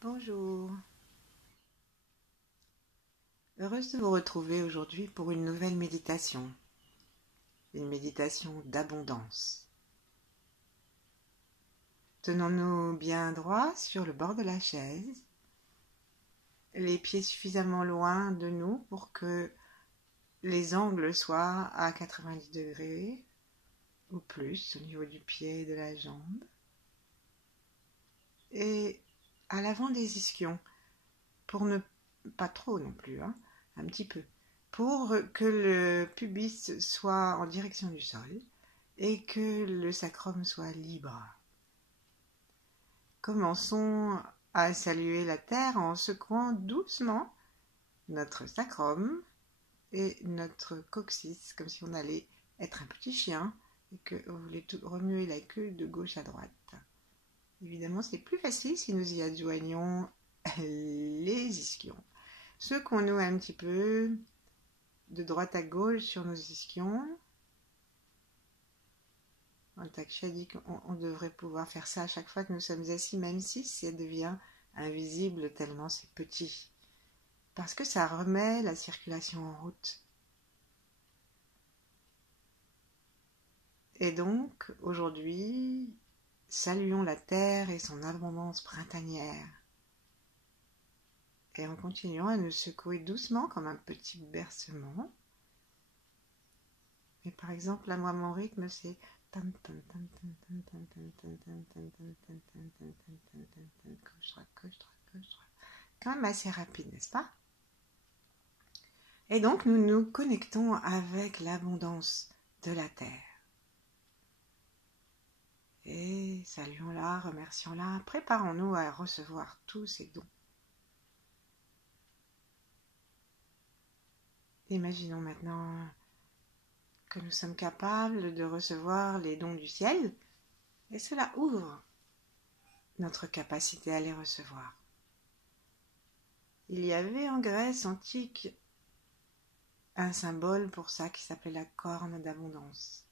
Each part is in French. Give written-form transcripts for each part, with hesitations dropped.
Bonjour, heureuse de vous retrouver aujourd'hui pour une nouvelle méditation, une méditation d'abondance. Tenons-nous bien droit sur le bord de la chaise, les pieds suffisamment loin de nous pour que les angles soient à 90 degrés ou plus au niveau du pied et de la jambe, et à l'avant des ischions, pour ne pas trop non plus, un petit peu, pour que le pubis soit en direction du sol et que le sacrum soit libre. Commençons à saluer la terre en secouant doucement notre sacrum et notre coccyx, comme si on allait être un petit chien et qu'on voulait remuer la queue de gauche à droite. Évidemment, c'est plus facile si nous y adjoignons les ischions. Secouons-nous un petit peu de droite à gauche sur nos ischions. En Taksha dit qu'on devrait pouvoir faire ça à chaque fois que nous sommes assis, même si ça devient invisible tellement c'est petit. Parce que ça remet la circulation en route. Et donc, aujourd'hui, saluons la terre et son abondance printanière. Et en continuant à nous secouer doucement comme un petit bercement. Et par exemple, là, moi, mon rythme, c'est quand même assez rapide, n'est-ce pas? Et donc, nous nous connectons avec l'abondance de la terre. Et saluons-la, remercions-la, préparons-nous à recevoir tous ces dons. Imaginons maintenant que nous sommes capables de recevoir les dons du ciel, et cela ouvre notre capacité à les recevoir. Il y avait en Grèce antique un symbole pour ça qui s'appelait la corne d'abondance.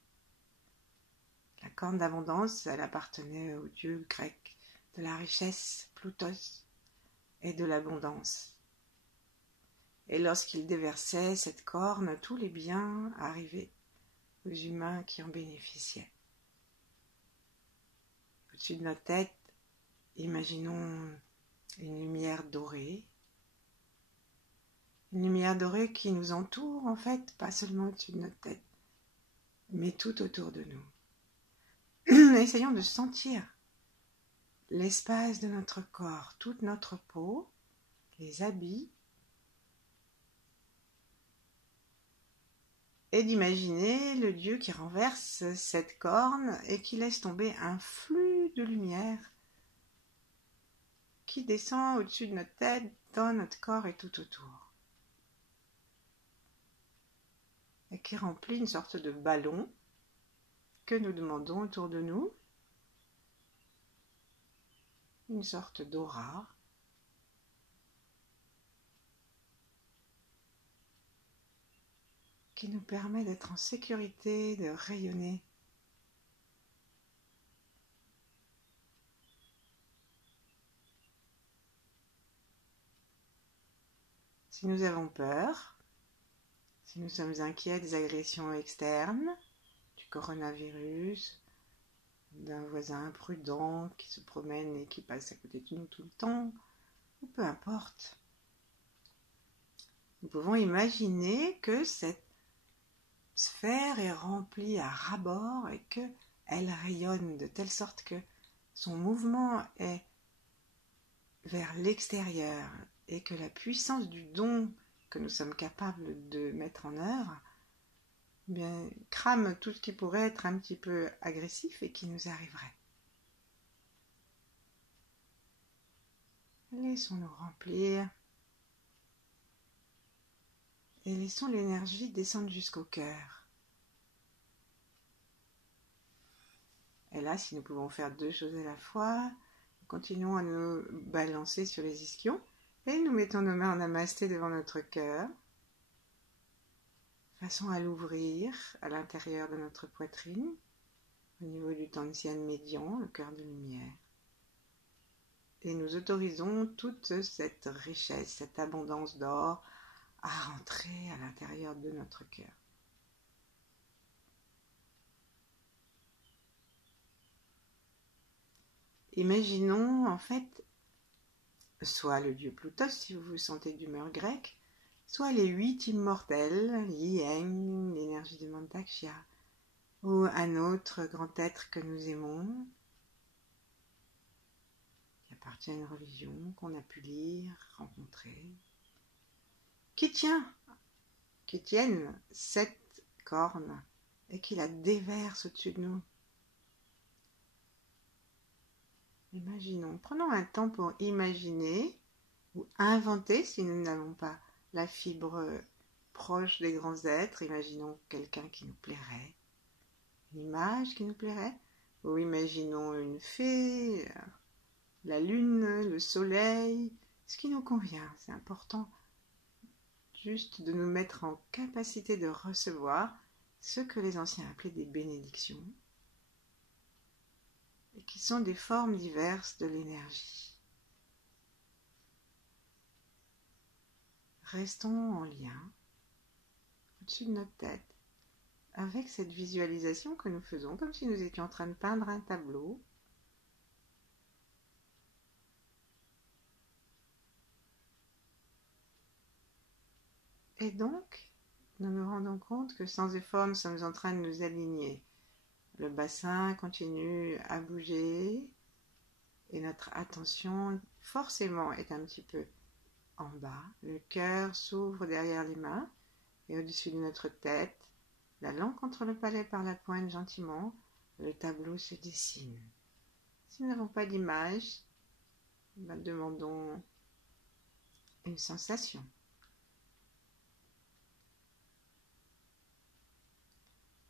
La corne d'abondance, elle appartenait au dieu grec de la richesse, Plutos, et de l'abondance. Et lorsqu'il déversait cette corne, tous les biens arrivaient aux humains qui en bénéficiaient. Au-dessus de notre tête, imaginons une lumière dorée. Une lumière dorée qui nous entoure, en fait, pas seulement au-dessus de notre tête, mais tout autour de nous. Essayons de sentir l'espace de notre corps, toute notre peau, les habits, et d'imaginer le Dieu qui renverse cette corne et qui laisse tomber un flux de lumière qui descend au-dessus de notre tête, dans notre corps et tout autour. Et qui remplit une sorte de ballon que nous demandons autour de nous, une sorte d'aura. Qui nous permet d'être en sécurité, de rayonner. Si nous avons peur, si nous sommes inquiets des agressions externes, du coronavirus, d'un voisin imprudent qui se promène et qui passe à côté de nous tout le temps, ou peu importe, nous pouvons imaginer que cette sphère est remplie à ras-bord et qu'elle rayonne de telle sorte que son mouvement est vers l'extérieur et que la puissance du don que nous sommes capables de mettre en œuvre crame tout ce qui pourrait être un petit peu agressif et qui nous arriverait. Laissons-nous remplir et laissons l'énergie descendre jusqu'au cœur. Et là, si nous pouvons faire deux choses à la fois, continuons à nous balancer sur les ischions et nous mettons nos mains en namasté devant notre cœur, façon à l'ouvrir à l'intérieur de notre poitrine, au niveau du Tantien médian, le cœur de lumière. Et nous autorisons toute cette richesse, cette abondance d'or à rentrer à l'intérieur de notre cœur. Imaginons en fait soit le dieu Plutos si vous vous sentez d'humeur grecque, soit les 8 immortels, l'Ien, l'énergie de Mantakshya, ou un autre grand être que nous aimons, qui appartient à une religion qu'on a pu lire, rencontrer, qui tiennent 7 cornes et qui la déversent au-dessus de nous. Imaginons, prenons un temps pour imaginer ou inventer si nous n'avons pas la fibre proche des grands êtres. Imaginons quelqu'un qui nous plairait, une image qui nous plairait, ou imaginons une fée, la lune, le soleil, ce qui nous convient. C'est important juste de nous mettre en capacité de recevoir ce que les anciens appelaient des bénédictions, et qui sont des formes diverses de l'énergie. Restons en lien, au-dessus de notre tête, avec cette visualisation que nous faisons, comme si nous étions en train de peindre un tableau. Et donc, nous nous rendons compte que sans effort, nous sommes en train de nous aligner. Le bassin continue à bouger et notre attention forcément est un petit peu en bas. Le cœur s'ouvre derrière les mains et au-dessus de notre tête, la langue contre le palais par la pointe gentiment, le tableau se dessine. Si nous n'avons pas d'image, demandons une sensation.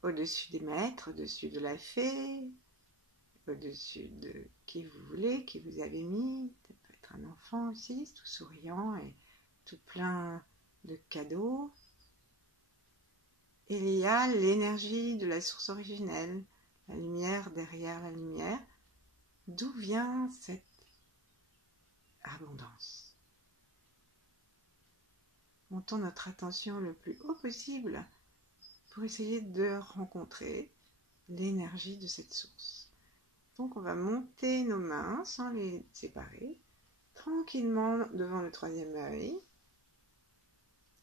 Au-dessus des maîtres, au-dessus de la fée, au-dessus de qui vous voulez, qui vous avez mis. Ça peut être un enfant aussi, tout souriant et tout plein de cadeaux. Il y a l'énergie de la source originelle, la lumière derrière la lumière. D'où vient cette abondance? Montons notre attention le plus haut possible pour essayer de rencontrer l'énergie de cette source. Donc on va monter nos mains sans les séparer, tranquillement devant le troisième œil.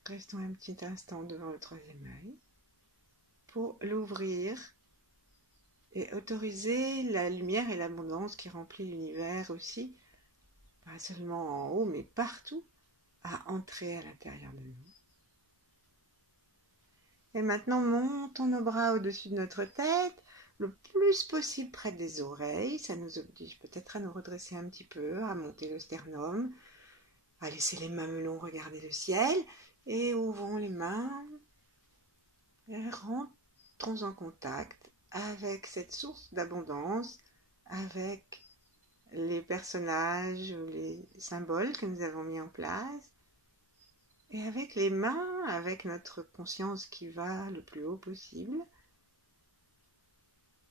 Restons un petit instant devant le troisième œil pour l'ouvrir et autoriser la lumière et l'abondance qui remplit l'univers aussi, pas seulement en haut mais partout, à entrer à l'intérieur de nous. Et maintenant, montons nos bras au-dessus de notre tête, le plus possible près des oreilles. Ça nous oblige peut-être à nous redresser un petit peu, à monter le sternum, à laisser les mamelons regarder le ciel. Et ouvrons les mains et rentrons en contact avec cette source d'abondance, avec les personnages ou les symboles que nous avons mis en place. Et avec les mains, avec notre conscience qui va le plus haut possible,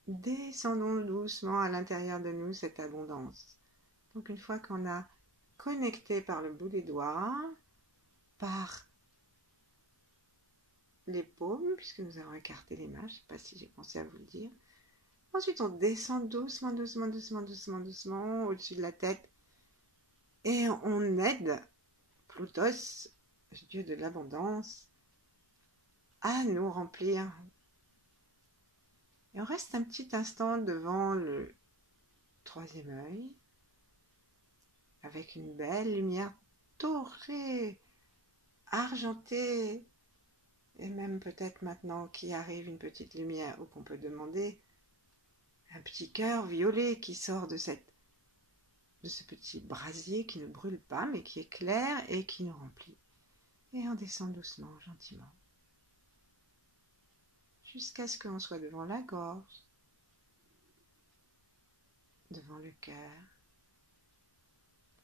descendons doucement à l'intérieur de nous cette abondance. Donc une fois qu'on a connecté par le bout des doigts, par les paumes, puisque nous avons écarté les mains, je ne sais pas si j'ai pensé à vous le dire. Ensuite on descend doucement, doucement, doucement, doucement, doucement au-dessus de la tête et on aide Plutos, dieu de l'abondance, à nous remplir. Et on reste un petit instant devant le troisième œil, avec une belle lumière dorée, argentée, et même peut-être maintenant qu'il arrive une petite lumière ou qu'on peut demander un petit cœur violet qui sort de ce petit brasier qui ne brûle pas mais qui est clair et qui nous remplit. Et on descend doucement, gentiment, jusqu'à ce qu'on soit devant la gorge, devant le cœur.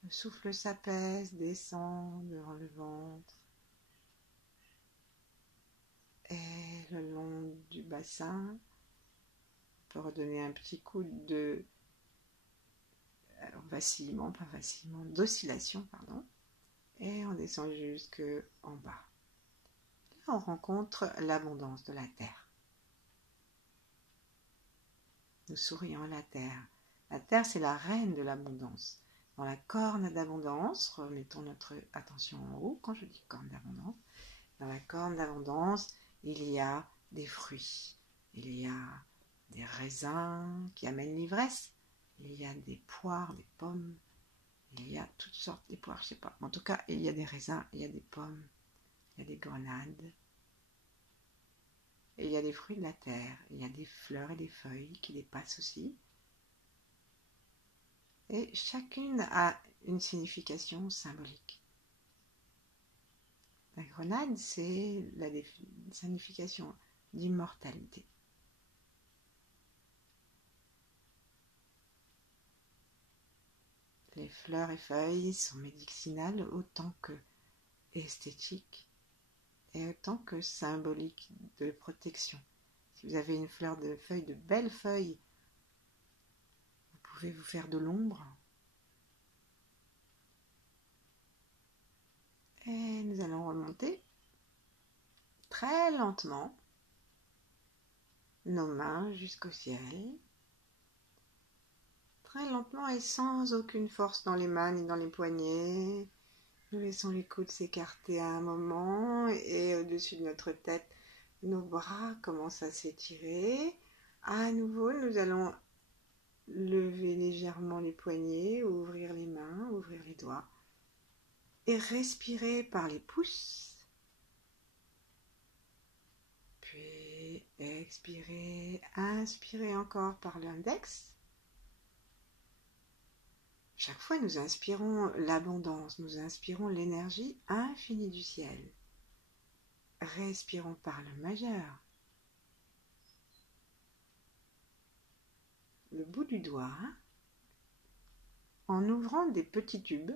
Le souffle s'apaise, descend devant le ventre et le long du bassin. On peut redonner un petit coup vacillement, pas vacillement, d'oscillation, pardon. Et on descend jusqu'en bas. Là, on rencontre l'abondance de la terre. Nous sourions à la terre. La terre, c'est la reine de l'abondance. Dans la corne d'abondance, remettons notre attention en haut quand je dis corne d'abondance. Dans la corne d'abondance, il y a des fruits, il y a des raisins qui amènent l'ivresse, il y a des poires, des pommes, il y a toutes sortes de poires, je sais pas. En tout cas, il y a des raisins, il y a des pommes, il y a des grenades. Et il y a des fruits de la terre, il y a des fleurs et des feuilles qui les passent aussi. Et chacune a une signification symbolique. La grenade, c'est la signification d'immortalité. Les fleurs et feuilles sont médicinales autant que esthétiques et autant que symboliques de protection. Si vous avez une fleur de feuilles, de belles feuilles, vous pouvez vous faire de l'ombre. Et nous allons remonter très lentement nos mains jusqu'au ciel. Très lentement et sans aucune force dans les mains ni dans les poignets. Nous laissons les coudes s'écarter à un moment et au-dessus de notre tête, nos bras commencent à s'étirer. À nouveau, nous allons lever légèrement les poignets, ouvrir les mains, ouvrir les doigts et respirer par les pouces. Puis expirer, inspirer encore par l'index. Chaque fois, nous inspirons l'abondance, nous inspirons l'énergie infinie du ciel. Respirons par le majeur. Le bout du doigt, en ouvrant des petits tubes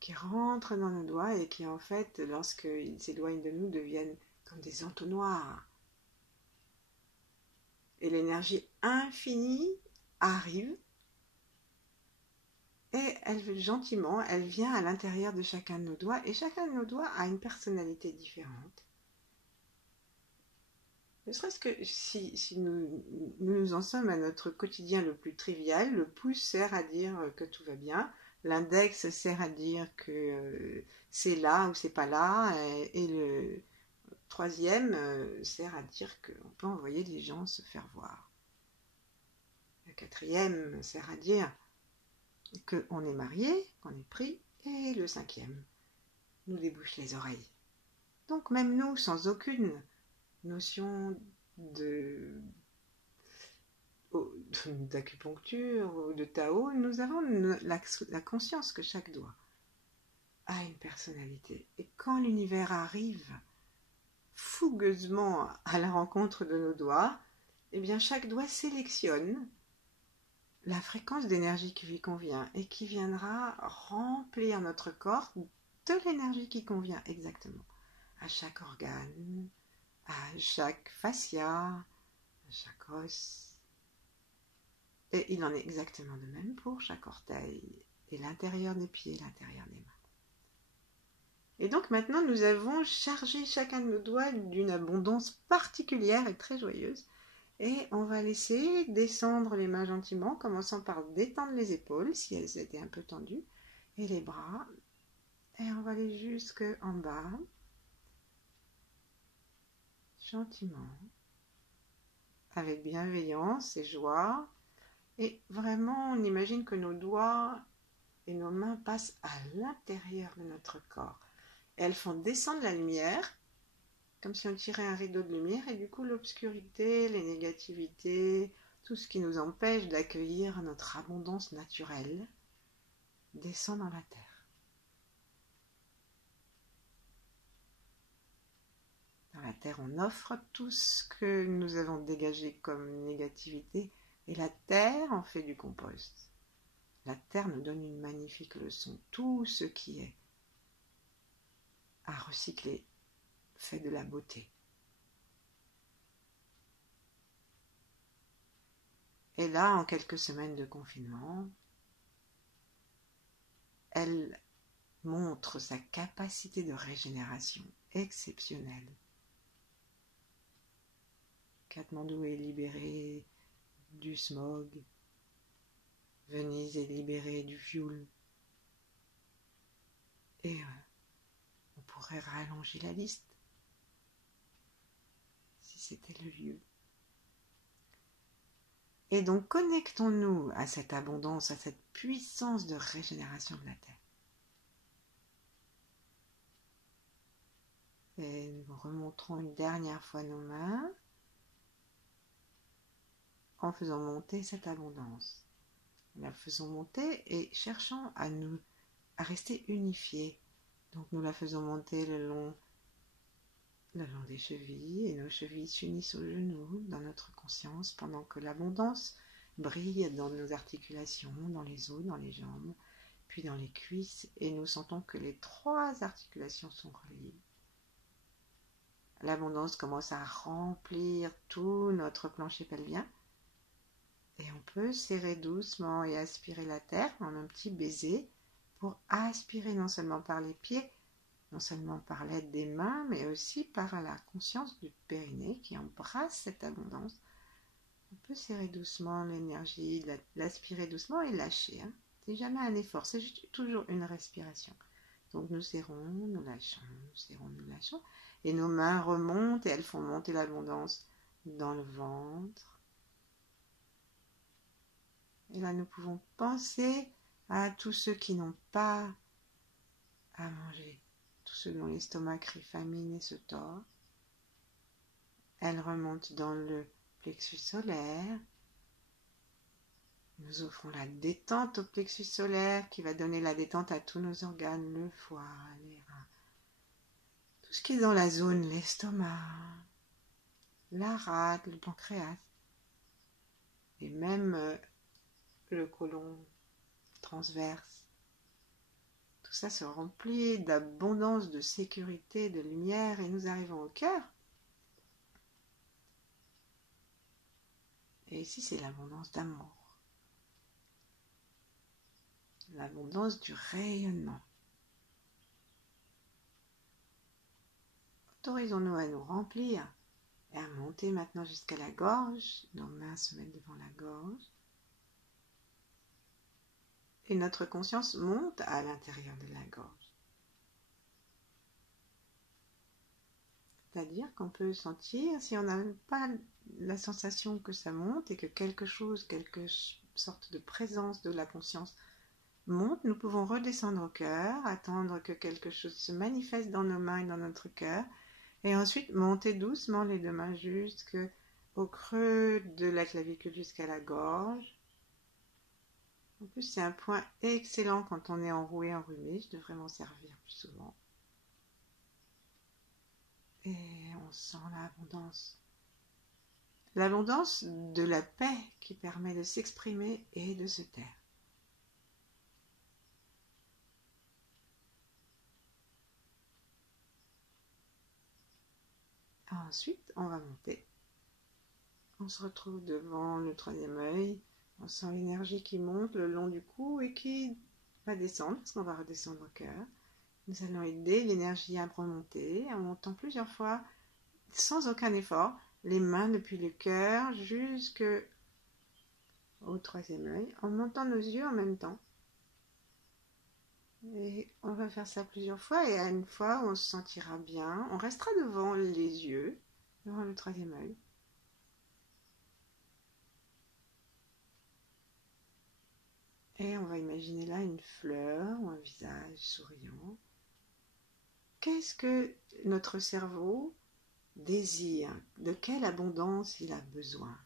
qui rentrent dans nos doigts et qui, en fait, lorsqu'ils s'éloignent de nous, deviennent comme des entonnoirs. Et l'énergie infinie arrive et elle vient à l'intérieur de chacun de nos doigts et chacun de nos doigts a une personnalité différente. Ne serait-ce que si nous en sommes à notre quotidien le plus trivial, le pouce sert à dire que tout va bien, l'index sert à dire que c'est là ou c'est pas là, et le troisième sert à dire qu'on peut envoyer les gens se faire voir. Le quatrième sert à dire qu'on est marié, qu'on est pris, et le cinquième nous débouche les oreilles. Donc même nous, sans aucune notion d'acupuncture ou de Tao, nous avons la conscience que chaque doigt a une personnalité. Et quand l'univers arrive fougueusement à la rencontre de nos doigts, eh bien chaque doigt sélectionne la fréquence d'énergie qui lui convient et qui viendra remplir notre corps de l'énergie qui convient exactement à chaque organe, à chaque fascia, à chaque os. Et il en est exactement de même pour chaque orteil et l'intérieur des pieds, l'intérieur des mains. Et donc maintenant nous avons chargé chacun de nos doigts d'une abondance particulière et très joyeuse. Et on va laisser descendre les mains gentiment, commençant par détendre les épaules si elles étaient un peu tendues, et les bras. Et on va aller jusqu'en bas, gentiment, avec bienveillance et joie. Et vraiment, on imagine que nos doigts et nos mains passent à l'intérieur de notre corps. Et elles font descendre la lumière, comme si on tirait un rideau de lumière, et du coup l'obscurité, les négativités, tout ce qui nous empêche d'accueillir notre abondance naturelle, descend dans la terre. Dans la terre, on offre tout ce que nous avons dégagé comme négativité, et la terre en fait du compost. La terre nous donne une magnifique leçon. Tout ce qui est à recycler fait de la beauté. Et là, en quelques semaines de confinement, elle montre sa capacité de régénération exceptionnelle. Katmandou est libérée du smog, Venise est libérée du fioul. Et on pourrait rallonger la liste si c'était le lieu. Et donc connectons-nous à cette abondance, à cette puissance de régénération de la Terre. Et nous remonterons une dernière fois nos mains en faisant monter cette abondance. La faisons monter et cherchons à rester unifiés. Donc nous la faisons monter le long des chevilles et nos chevilles s'unissent aux genoux dans notre conscience pendant que l'abondance brille dans nos articulations, dans les os, dans les jambes, puis dans les cuisses et nous sentons que les 3 articulations sont reliées. L'abondance commence à remplir tout notre plancher pelvien et on peut serrer doucement et aspirer la terre en un petit baiser pour aspirer non seulement par les pieds, non seulement par l'aide des mains, mais aussi par la conscience du périnée qui embrasse cette abondance. On peut serrer doucement l'énergie, l'aspirer doucement et lâcher. C'est jamais un effort, c'est juste toujours une respiration. Donc nous serrons, nous lâchons, nous serrons, nous lâchons. Et nos mains remontent et elles font monter l'abondance dans le ventre. Et là nous pouvons penser à tous ceux qui n'ont pas à manger. Tous ceux dont l'estomac crie famine et se tord. Elle remonte dans le plexus solaire. Nous offrons la détente au plexus solaire qui va donner la détente à tous nos organes, le foie, les reins. Tout ce qui est dans la zone, l'estomac, la rate, le pancréas. Et même le côlon transverse. Tout ça se remplit d'abondance, de sécurité, de lumière et nous arrivons au cœur. Et ici, c'est l'abondance d'amour. L'abondance du rayonnement. Autorisons-nous à nous remplir et à monter maintenant jusqu'à la gorge. Nos mains se mettent devant la gorge. Et notre conscience monte à l'intérieur de la gorge. C'est-à-dire qu'on peut sentir, si on n'a pas la sensation que ça monte et que quelque sorte de présence de la conscience monte, nous pouvons redescendre au cœur, attendre que quelque chose se manifeste dans nos mains et dans notre cœur, et ensuite monter doucement les 2 mains jusqu'au creux de la clavicule jusqu'à la gorge. En plus, c'est un point excellent quand on est enroué, enrhumé. Je devrais m'en servir plus souvent. Et on sent l'abondance. L'abondance de la paix qui permet de s'exprimer et de se taire. Ensuite, on va monter. On se retrouve devant le 3e œil. On sent l'énergie qui monte le long du cou et qui va descendre, parce qu'on va redescendre au cœur. Nous allons aider l'énergie à remonter en montant plusieurs fois, sans aucun effort, les mains depuis le cœur jusqu'au 3e œil, en montant nos yeux en même temps. Et on va faire ça plusieurs fois et à une fois on se sentira bien. On restera devant les yeux, devant le 3e œil. Et on va imaginer là une fleur ou un visage souriant. Qu'est-ce que notre cerveau désire? De quelle abondance il a besoin?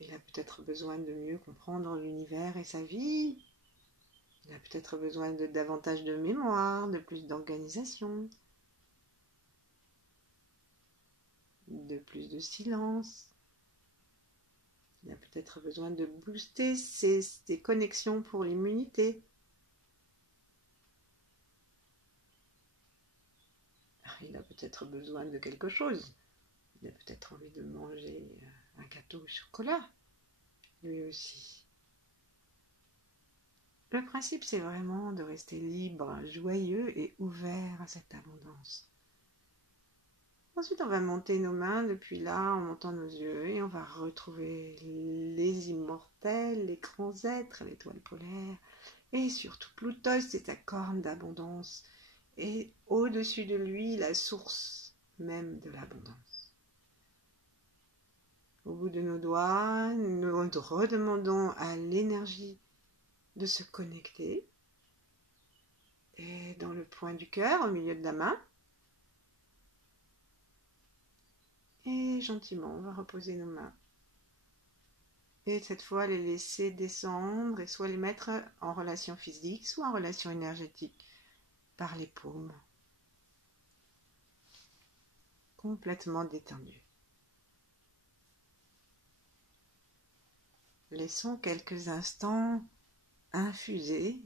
Il a peut-être besoin de mieux comprendre l'univers et sa vie. Il a peut-être besoin de davantage de mémoire, de plus d'organisation, de plus de silence. Il a peut-être besoin de booster ses connexions pour l'immunité. Il a peut-être besoin de quelque chose. Il a peut-être envie de manger un gâteau au chocolat, lui aussi. Le principe, c'est vraiment de rester libre, joyeux et ouvert à cette abondance. Ensuite, on va monter nos mains depuis là, en montant nos yeux, et on va retrouver les immortels, les grands êtres, l'étoile polaire, et surtout Plutos, c'est sa corne d'abondance, et au-dessus de lui, la source même de l'abondance. Au bout de nos doigts, nous redemandons à l'énergie de se connecter, et dans le point du cœur, au milieu de la main, et gentiment, on va reposer nos mains. Et cette fois, les laisser descendre et soit les mettre en relation physique, soit en relation énergétique par les paumes. Complètement détendues. Laissons quelques instants infuser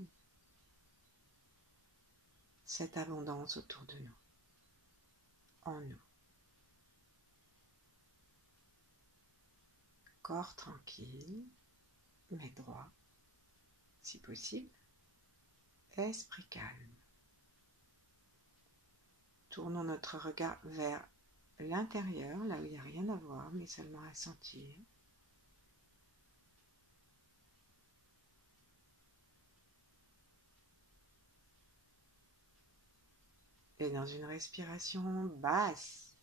cette abondance autour de nous, en nous. Corps tranquille, mais droit, si possible. Esprit calme. Tournons notre regard vers l'intérieur, là où il n'y a rien à voir, mais seulement à sentir. Et dans une respiration basse,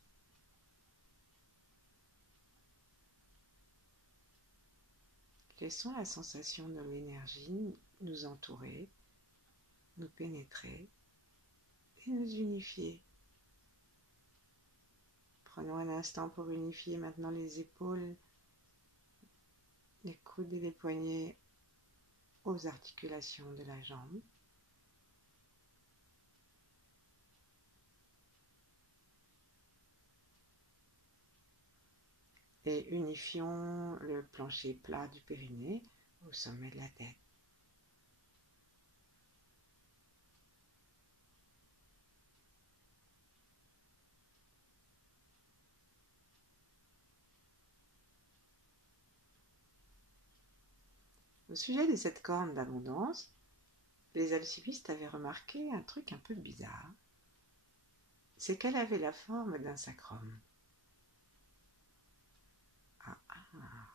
laissons la sensation de l'énergie nous entourer, nous pénétrer et nous unifier. Prenons un instant pour unifier maintenant les épaules, les coudes et les poignets aux articulations de la jambe. Et unifions le plancher plat du périnée au sommet de la tête. Au sujet de cette corne d'abondance, les alchimistes avaient remarqué un truc un peu bizarre. C'est qu'elle avait la forme d'un sacrum. Ah, ah.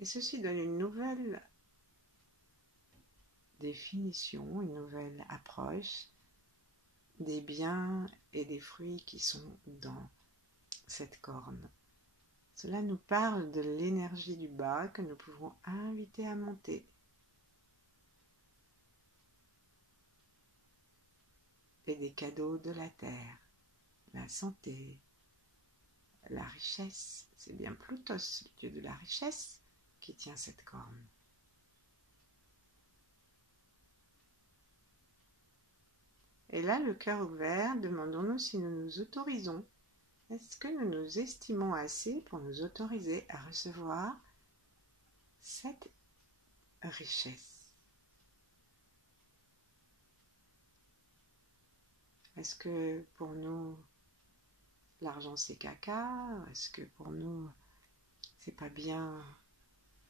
Et ceci donne une nouvelle définition, une nouvelle approche des biens et des fruits qui sont dans cette corne. Cela nous parle de l'énergie du bas que nous pouvons inviter à monter. Et des cadeaux de la terre, la santé, la richesse. C'est bien Plutos, le dieu de la richesse, qui tient cette corne. Et là, le cœur ouvert, demandons-nous si nous nous autorisons. Est-ce que nous nous estimons assez pour nous autoriser à recevoir cette richesse? Est-ce que pour nous, l'argent c'est caca? Est-ce que pour nous, c'est pas bien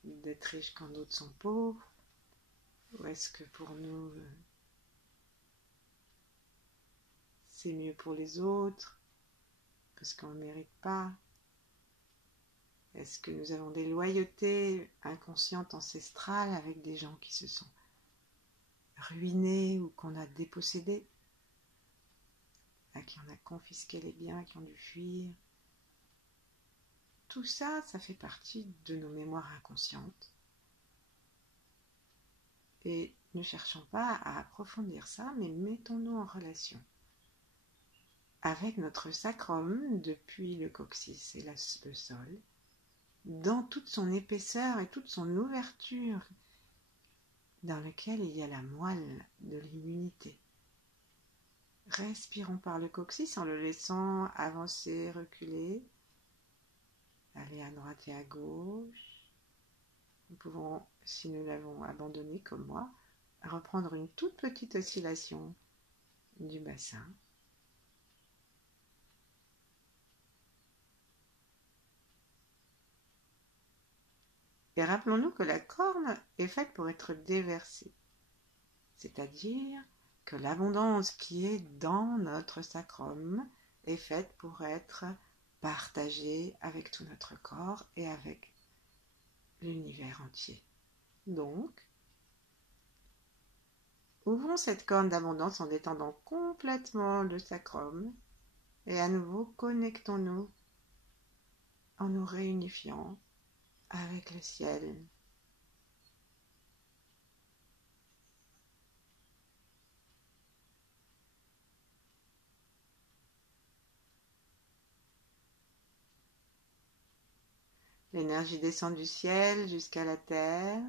d'être riche quand d'autres sont pauvres? Ou est-ce que pour nous, c'est mieux pour les autres parce qu'on ne mérite pas? Est-ce que nous avons des loyautés inconscientes ancestrales avec des gens qui se sont ruinés ou qu'on a dépossédés, à qui on a confisqué les biens, qui ont dû fuir? Tout ça, ça fait partie de nos mémoires inconscientes. Et ne cherchons pas à approfondir ça, mais mettons-nous en relation avec notre sacrum depuis le coccyx et le sol, dans toute son épaisseur et toute son ouverture, dans lequel il y a la moelle de l'immunité. Respirons par le coccyx en le laissant avancer, reculer, aller à droite et à gauche. Nous pouvons, si nous l'avons abandonné comme moi, reprendre une toute petite oscillation du bassin. Et rappelons-nous que la corne est faite pour être déversée, c'est-à-dire que l'abondance qui est dans notre sacrum est faite pour être partagée avec tout notre corps et avec l'univers entier. Donc, ouvrons cette corne d'abondance en détendant complètement le sacrum et à nouveau connectons-nous en nous réunifiant avec le ciel. L'énergie descend du ciel jusqu'à la terre,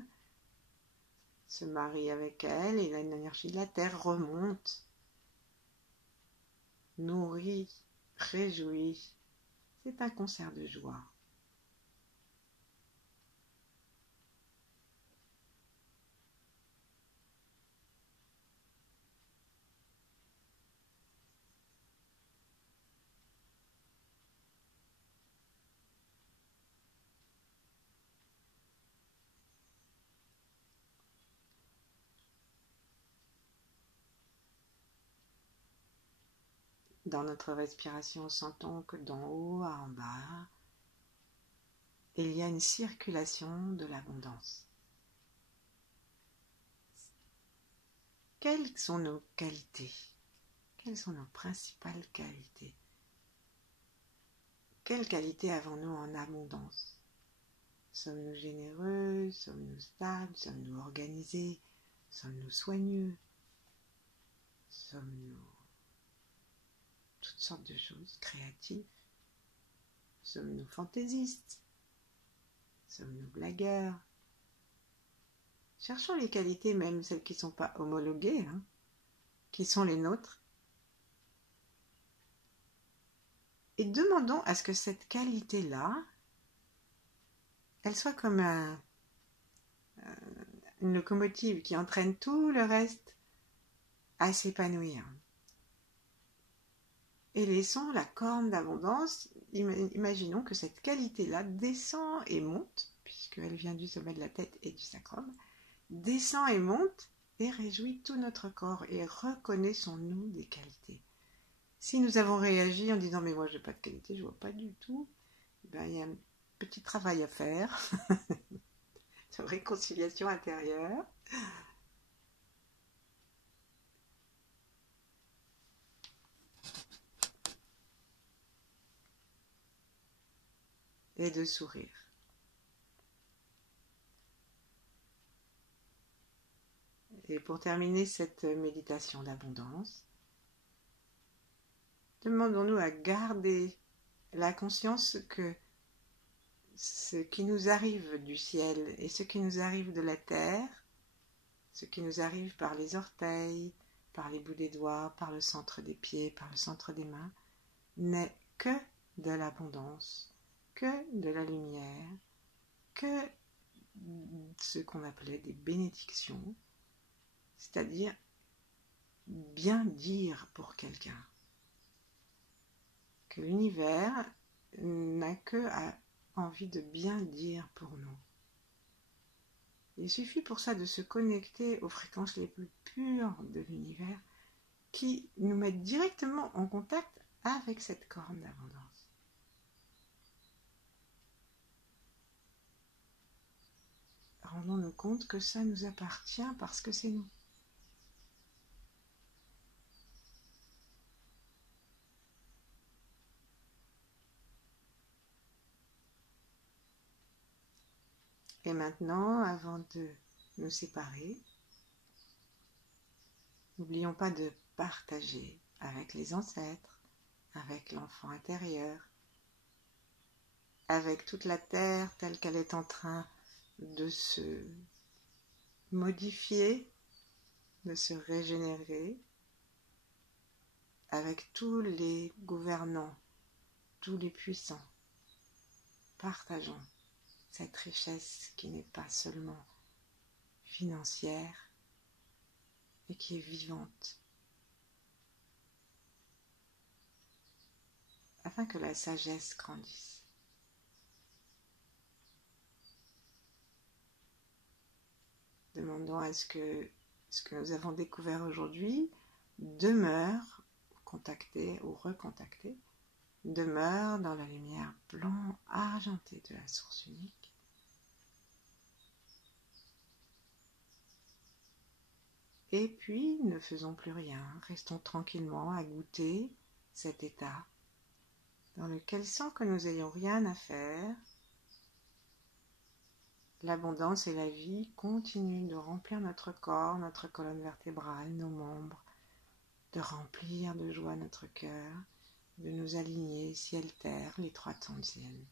se marie avec elle et l'énergie de la terre remonte, nourrit, réjouit. C'est un concert de joie. Dans notre respiration, sentons que d'en haut à en bas, il y a une circulation de l'abondance. Quelles sont nos qualités? Quelles sont nos principales qualités? Quelles qualités avons-nous en abondance? Sommes-nous généreux? Sommes-nous stables? Sommes-nous organisés? Sommes-nous soigneux? Sommes-nous toutes sortes de choses créatives? Sommes-nous fantaisistes? Sommes-nous blagueurs? Cherchons les qualités, même celles qui ne sont pas homologuées, qui sont les nôtres, et demandons à ce que cette qualité-là, elle soit comme une locomotive qui entraîne tout le reste à s'épanouir. Et laissons la corne d'abondance, imaginons que cette qualité-là descend et monte, puisqu'elle vient du sommet de la tête et du sacrum, descend et monte et réjouit tout notre corps et reconnaissons-nous des qualités. Si nous avons réagi en disant mais moi j'ai pas de qualité, je vois pas du tout, ben, il y a un petit travail à faire de réconciliation intérieure. Et de sourire. Et pour terminer cette méditation d'abondance, demandons-nous à garder la conscience que ce qui nous arrive du ciel et ce qui nous arrive de la terre, ce qui nous arrive par les orteils, par les bouts des doigts, par le centre des pieds, par le centre des mains, n'est que de l'abondance, que de la lumière, que ce qu'on appelait des bénédictions, c'est-à-dire bien dire pour quelqu'un. Que l'univers n'a que envie de bien dire pour nous. Il suffit pour ça de se connecter aux fréquences les plus pures de l'univers qui nous mettent directement en contact avec cette corne d'abondance. Rendons-nous compte que ça nous appartient parce que c'est nous. Et maintenant, avant de nous séparer, n'oublions pas de partager avec les ancêtres, avec l'enfant intérieur, avec toute la terre telle qu'elle est en train de se modifier, de se régénérer, avec tous les gouvernants, tous les puissants. Partageons cette richesse qui n'est pas seulement financière, mais qui est vivante, afin que la sagesse grandisse. demandant à ce que nous avons découvert aujourd'hui demeure, contacté ou recontacté, demeure dans la lumière blanc argentée de la source unique. Et puis, ne faisons plus rien, restons tranquillement à goûter cet état dans lequel, sans que nous ayons rien à faire, l'abondance et la vie continuent de remplir notre corps, notre colonne vertébrale, nos membres, de remplir de joie notre cœur, de nous aligner ciel-terre, les trois tantièmes,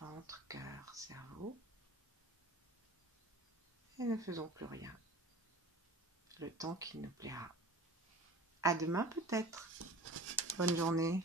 ventre, cœur, cerveau. Et ne faisons plus rien, le temps qu'il nous plaira. À demain peut-être. Bonne journée.